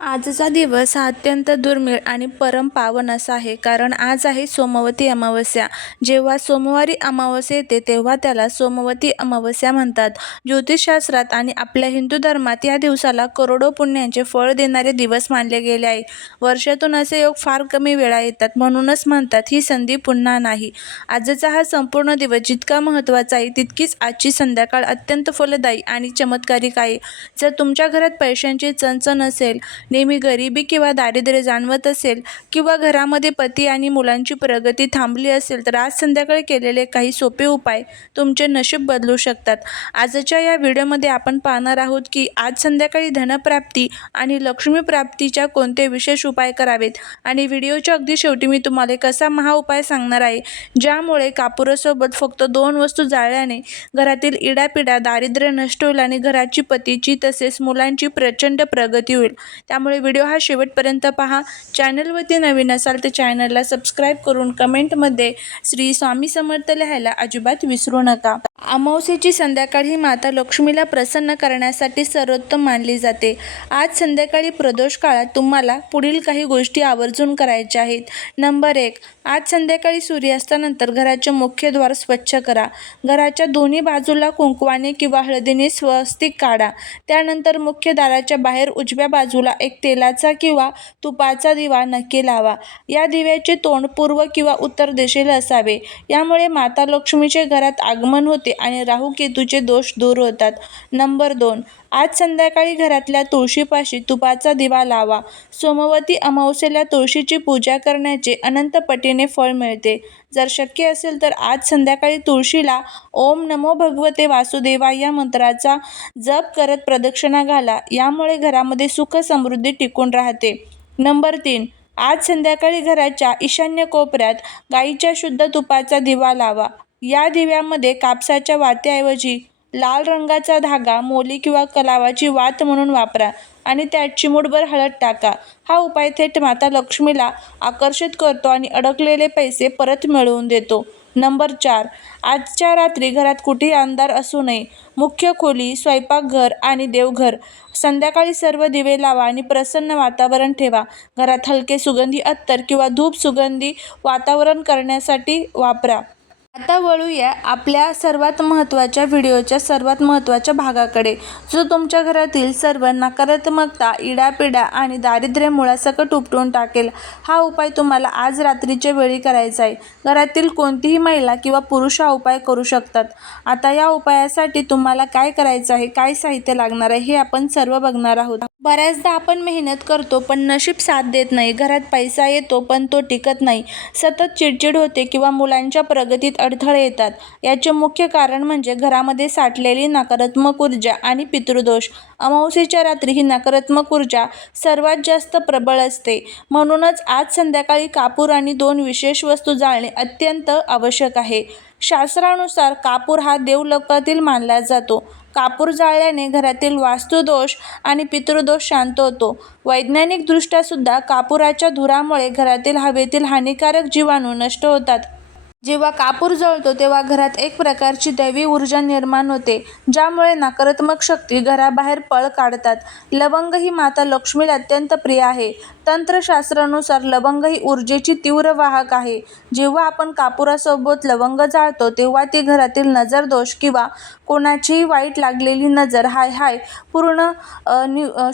आजचा दिवस हा अत्यंत दुर्मिळ आणि परमपावन असा आहे, कारण आज आहे सोमवती अमावस्या. जेव्हा सोमवारी अमावस्या येते तेव्हा त्याला सोमवती अमावस्या म्हणतात. ज्योतिषशास्त्रात आणि आपल्या हिंदू धर्मात या दिवसाला करोडो पुण्यांचे फळ देणारे दिवस मानले गेले आहे. वर्षातून असे योग फार कमी वेळा येतात, म्हणूनच म्हणतात ही संधी पुन्हा नाही. आजचा हा संपूर्ण दिवस जितका महत्त्वाचा आहे, तितकीच आजची संध्याकाळ अत्यंत फलदायी आणि चमत्कारिक आहे. जर तुमच्या घरात पैशांची चणचण असेल, नेहमी गरिबी किंवा दारिद्र्य जाणवत असेल किंवा घरामध्ये पती आणि मुलांची प्रगती थांबली असेल, तर आज संध्याकाळी केलेले काही सोपे उपाय तुमचे नशीब बदलू शकतात. आजच्या या व्हिडिओमध्ये आपण पाहणार आहोत की आज संध्याकाळी धनप्राप्ती आणि लक्ष्मी प्राप्तीच्या कोणते विशेष उपाय करावेत, आणि व्हिडिओच्या अगदी शेवटी मी तुम्हाला एक असा महाउपाय सांगणार आहे ज्यामुळे कापुरासोबत फक्त 2 वस्तू जाळल्याने घरातील इडापिडा, दारिद्र्य नष्ट होईल आणि घराची, पतीची तसेच मुलांची प्रचंड प्रगती होईल. त्यामुळे व्हिडिओ हा शेवटपर्यंत पहा. चॅनलवरती नवीन असाल तर चॅनलला सबस्क्राईब करून कमेंटमध्ये श्री स्वामी समर्थ लिहायला अजिबात विसरू नका. अमावस्येची संध्याकाळ ही माता लक्ष्मीला प्रसन्न करण्यासाठी सर्वोत्तम मानली जाते. आज संध्याकाळी प्रदोष काळात तुम्हाला पुढील काही गोष्टी आवर्जून करायच्या आहेत. नंबर 1. आज संध्याकाळी सूर्यास्तानंतर घराचे मुख्य द्वार स्वच्छ करा. घराच्या दोन्ही बाजूला कुंकवाने किंवा हळदीने स्वस्तिक काढा. त्यानंतर मुख्य दाराच्या बाहेर उजव्या बाजूला एक तेलाचा किंवा तुपाचा दिवा नक्की लावा. या दिव्याचे तोंड पूर्व किंवा उत्तर दिशेला असावे. यामुळे माता लक्ष्मीचे घरात आगमन होते आणि राहू केतूचे दोष दूर होतात. नंबर 2. आज संध्याकाळी घरातल्या तुळशीपाशी तुपाचा दिवा लावा. सोमवती अमावस्येला तुळशीची पूजा करण्याचे अनंत पटीने फळ मिळते. जर शक्य असेल तर आज संध्याकाळी तुळशीला ओम नमो भगवते वासुदेवाय या मंत्राचा जप करत प्रदक्षिणा घाला. यामुळे घरामध्ये सुख समृद्धी टिकून राहते. नंबर 3. आज संध्याकाळी घराच्या ईशान्य कोपऱ्यात गाईच्या शुद्ध तुपाचा दिवा लावा. या दिव्यामध्ये कापसाच्या वात्याऐवजी लाल रंगाचा धागा, मोली किंवा कलावाची वात म्हणून वापरा आणि त्यात चिमूटभर हळद टाका. हा उपाय थेट माता लक्ष्मीला आकर्षित करतो आणि अडकलेले पैसे परत मिळवून देतो. नंबर 4. आजच्या रात्री घरात कुठेही अंधार असू नये. मुख्य खोली, स्वयंपाकघर आणि देवघर संध्याकाळी सर्व दिवे लावा आणि प्रसन्न वातावरण ठेवा. घरात हलके सुगंधी अत्तर किंवा धूप सुगंधी वातावरण करण्यासाठी वापरा. आता वळूया आपल्या सर्वात महत्त्वाच्या व्हिडिओच्या सर्वात महत्त्वाच्या भागाकडे, जो तुमच्या घरातील सर्व नकारात्मकता, इडापिडा आणि दारिद्र्य मुळासकट उपटून टाकेल. हा उपाय तुम्हाला आज रात्रीच्या वेळी करायचा आहे. घरातील कोणतीही महिला किंवा पुरुष हा उपाय करू शकतात. आता या उपायासाठी तुम्हाला काय करायचं आहे, काय साहित्य लागणार आहे, हे आपण सर्व बघणार आहोत. बऱ्याचदा आपण मेहनत करतो पण नशीब साथ देत नाही. घरात पैसा येतो पण तो टिकत नाही. सतत चिडचिड होते किंवा मुलांच्या प्रगतीत अडथळे येतात. याचे मुख्य कारण म्हणजे घरामध्ये साठलेली नकारात्मक ऊर्जा आणि पितृदोष. अमावस्येच्या रात्री ही नकारात्मक ऊर्जा सर्वात जास्त प्रबळ असते. म्हणूनच आज संध्याकाळी कापूर आणि 2 विशेष वस्तू जाळणे अत्यंत आवश्यक आहे. शास्त्रानुसार कापूर हा देवलोकातील मानला जातो. कापूर जाळल्याने घरातील वास्तुदोष आणि पितृदोष शांत होतो. वैज्ञानिकदृष्ट्या सुद्धा कापुराच्या धुरामुळे घरातील हवेतील हानिकारक जीवाणू नष्ट होतात. जेव्हा कापूर जळतो तेव्हा घरात एक प्रकारची दैवी ऊर्जा निर्माण होते, ज्यामुळे नकारात्मक शक्ती घराबाहेर पळ काढतात. लवंग ही माता लक्ष्मीला अत्यंत प्रिय आहे. तंत्रशास्त्रानुसार लवंग ही ऊर्जेची तीव्र वाहक आहे. जेव्हा आपण कापुरासोबत लवंग जाळतो तेव्हा ती घरातील नजरदोष किंवा कोणाचीही वाईट लागलेली नजर पूर्ण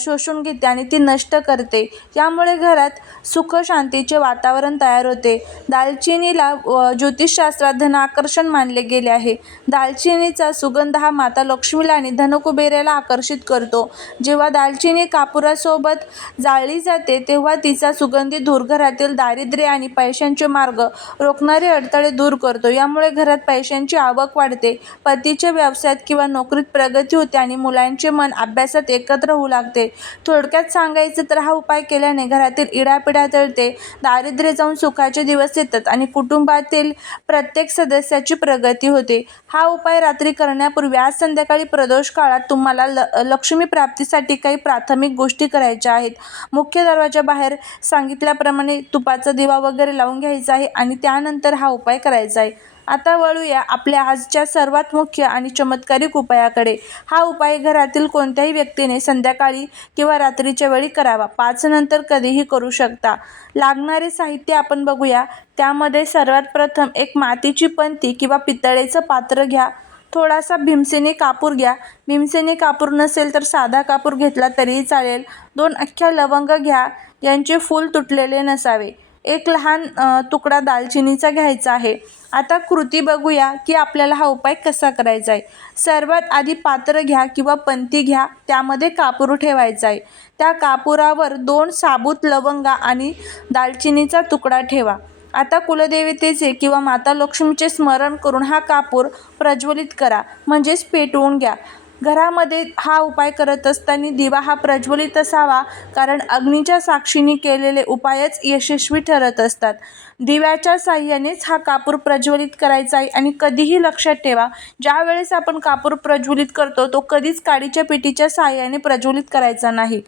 शोषून घेते आणि ती नष्ट करते. यामुळे घरात सुख शांतीचे वातावरण तयार होते. दालचिनीला ज्योतिषशास्त्रात धन आकर्षण मानले गेले आहे. दालचिनीचा सुगंध हा माता लक्ष्मीला आणि धनकुबेराला आकर्षित करतो. जेव्हा दालचिनी कापुरासोबत जाळली जाते तेव्हा तिचा सुगंधी धूर घरातील दारिद्र्य आणि पैशांचे मार्ग रोखणारे अडथळे दूर करतो. यामुळे घरात पैशांची आवक वाढते, पतीच्या व्यवसायात किंवा नोकरीत प्रगती होते आणि मुलांचे मन अभ्यासात एकत्र होऊ लागते. थोडक्यात सांगायचं तर हा उपाय केल्याने घरातील इडापिडा टळते, दारिद्र्य जाऊन सुखाचे दिवस येतात आणि कुटुंबातील प्रत्येक सदस्याची प्रगती होते. हा उपाय रात्री करण्यापूर्वी आज संध्याकाळी प्रदोष काळात तुम्हाला लक्ष्मी प्राप्तीसाठी काही प्राथमिक गोष्टी करायच्या आहेत. मुख्य दरवाजा बाहेर सांगितल्याप्रमाणे तुपाचा दिवा वगैरे लावून घ्यायचा आहे आणि त्यानंतर हा उपाय करायचा आहे. आता वळूया आपल्या आजच्या सर्वात मुख्य आणि चमत्कारिक उपायाकडे. हा उपाय घरातील कोणत्याही व्यक्तीने संध्याकाळी किंवा रात्रीच्या वेळी करावा. 5 नंतर कधीही करू शकता. लागणारे साहित्य आपण बघूया. त्यामध्ये सर्वात प्रथम एक मातीची पणती किंवा पितळेचं पात्र घ्या. थोडासा भीमसेनी कापूर घ्या. भीमसेनी कापूर नसेल तर साधा कापूर घेतला तरीही चालेल. 2 अख्ख्या लवंग घ्या. यांचे फूल तुटलेले नसावे. एक लहान तुकडा दालचिनीचा घ्यायचा आहे. आता कृती बघूया की आपल्याला हा उपाय कसा करायचा आहे. सर्वात आधी पात्र घ्या किंवा पणती घ्या. त्यामध्ये कापूर ठेवायचा आहे. त्या कापुरावर 2 साबूत लवंगा आणि दालचिनीचा तुकडा ठेवा. आता कुलदेवतेचे किंवा माता लक्ष्मीचे स्मरण करून हा कापूर प्रज्वलित करा, म्हणजेच पेटवून घ्या. घरामध्ये हा उपाय करत असताना दिवा हा प्रज्वलित असावा, कारण अग्नीच्या साक्षीने केलेले उपायच यशस्वी ठरत असतात. दिव्याच्या साहाय्यानेच हा कापूर प्रज्वलित करायचा आहे. आणि कधीही लक्षात ठेवा, ज्या वेळेस आपण कापूर प्रज्वलित करतो तो कधीच काडीच्या पेटीच्या साहाय्याने प्रज्वलित करायचा नाही.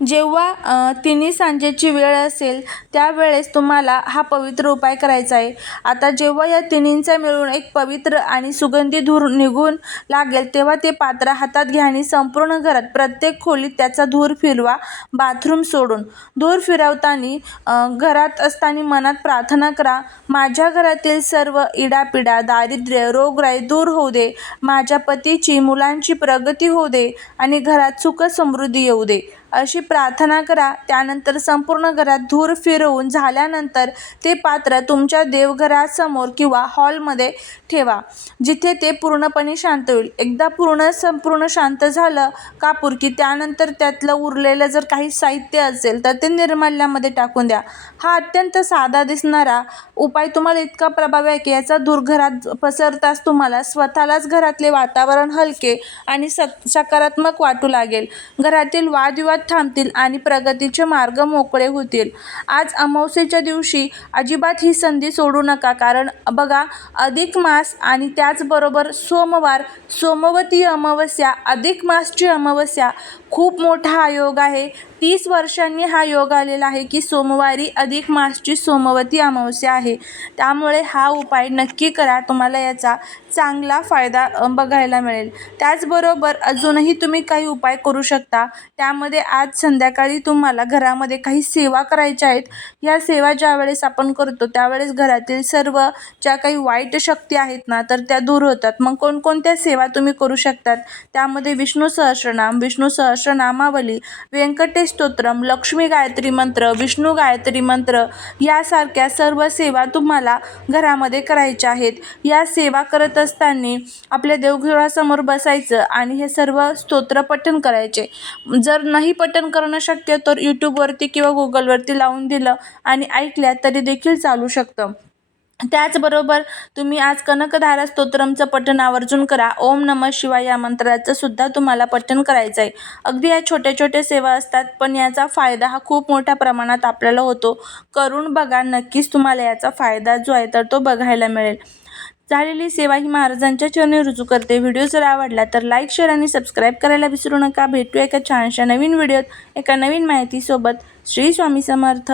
जेव्हा तिन्ही सांजेची वेळ असेल त्यावेळेस तुम्हाला हा पवित्र उपाय करायचा आहे. आता जेव्हा या तिन्हींचा मिळून एक पवित्र आणि सुगंधी धूर निघून लागेल तेव्हा ते पात्र हातात घ्या आणि संपूर्ण घरात प्रत्येक खोलीत त्याचा धूर फिरवा, बाथरूम सोडून. धूर फिरवताना घरात असताना मनात प्रार्थना करा, माझ्या घरातील सर्व इडापिडा, दारिद्र्य, रोगराई दूर होऊ दे, माझ्या पतीची, मुलांची प्रगती होऊ दे आणि घरात सुख समृद्धी येऊ दे, अशी प्रार्थना करा. त्यानंतर संपूर्ण घरात धूर फिरवून झाल्यानंतर ते पात्र तुमच्या देवघरासमोर किंवा हॉलमध्ये ठेवा, जिथे ते पूर्णपणे शांत होईल. एकदा संपूर्ण शांत झालं कापूर की त्यानंतर त्यातलं उरलेलं जर काही साहित्य असेल तर ते निर्माल्यामध्ये टाकून द्या. हा अत्यंत साधा दिसणारा उपाय तुम्हाला इतका प्रभावी आहे की याचा धूर घरात पसरताच तुम्हाला स्वतःलाच घरातले वातावरण हलके आणि सकारात्मक वाटू लागेल. घरातील वादविवाद थांबतील आणि प्रगतीचे मार्ग मोकळे होतील. आज अमावस्येच्या दिवशी अजिबात ही संधी सोडू नका, कारण बघा, अधिक मास आणि त्याचबरोबर सोमवार, सोमवती अमावस्या, अधिक मासची अमावस्या, खूप मोठा हा योग आहे. 30 वर्षांनी हा योग आलेला आहे की सोमवारी अधिक मासची सोमवती अमावस्या आहे. त्यामुळे हा उपाय नक्की करा, तुम्हाला याचा चांगला फायदा बघायला मिळेल. त्याचबरोबर अजूनही तुम्ही काही उपाय करू शकता. त्यामध्ये आज संध्याकाळी तुम्हाला घरामध्ये काही सेवा करायच्या आहेत. या सेवा ज्यावेळेस आपण करतो त्यावेळेस घरातील सर्व ज्या काही वाईट शक्ती आहेत ना तर त्या दूर होतात. मग कोणकोणत्या सेवा तुम्ही करू शकतात, त्यामध्ये विष्णू सहस्त्रनाम, विष्णू सहस्त्रनामावली, व्यंकटेश स्तोत्रम, लक्ष्मी गायत्री मंत्र, विष्णू गायत्री मंत्र यासारख्या सर्व सेवा तुम्हाला घरामध्ये करायच्या आहेत. या सेवा करत असताना आपल्या देवघरासमोर बसायचं आणि हे सर्व स्तोत्र पठण करायचे. जर नाही पठण करणं शक्य तर यूट्यूबवरती किंवा गुगलवरती लावून दिलं आणि ऐकल्या तरी देखील चालू शकतं. त्याचबरोबर तुम्ही आज कनकधारा स्तोत्रमचं पठण आवर्जून करा. ओम नमः शिवाय या मंत्राचं सुद्धा तुम्हाला पठण करायचं आहे. अगदी या छोट्या छोट्या सेवा असतात, पण याचा फायदा हा खूप मोठ्या प्रमाणात आपल्याला होतो. करून बघा, नक्कीच तुम्हाला याचा फायदा जो आहे तर तो बघायला मिळेल. झालेली सेवा ही महाराजांच्या चरणी रुजू करते. व्हिडिओ जर आवडला तर लाईक, शेअर आणि सबस्क्राईब करायला विसरू नका. भेटूया एका छानशा नवीन व्हिडिओत एका नवीन माहितीसोबत. श्री स्वामी समर्थ.